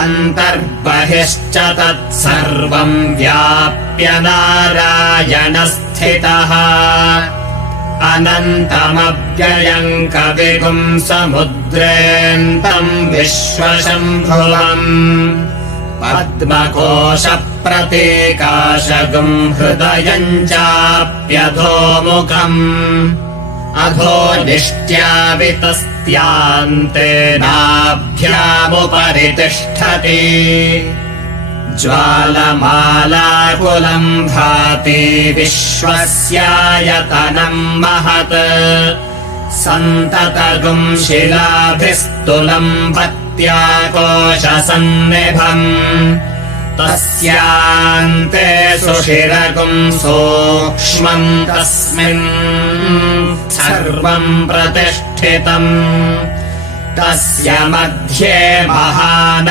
अन्तर्बहिश्च तत्सर्वम् व्याप्य नारायणस्थितः अनन्तमव्ययम् कविगुम् समुद्रेऽन्तम् विश्वशम्भुवम् पद्मकोशप्रतीकाशगुम् हृदयम् चाप्यधोमुखम् अधो निष्ट्यावितस्त्यान्ते नाभ्यामुपरि तिष्ठति ज्वालमालाकुलम् भाति विश्वस्यायतनम् महत् सन्ततगुम् शिलाभिस्तुलम् भक्त्याकोशसन्निभम् तस्यान्ते सुशिरगुम् सूक्ष्मम् तस्मिन् सर्वम् प्रतिष्ठितम् तस्य मध्ये महानगरम्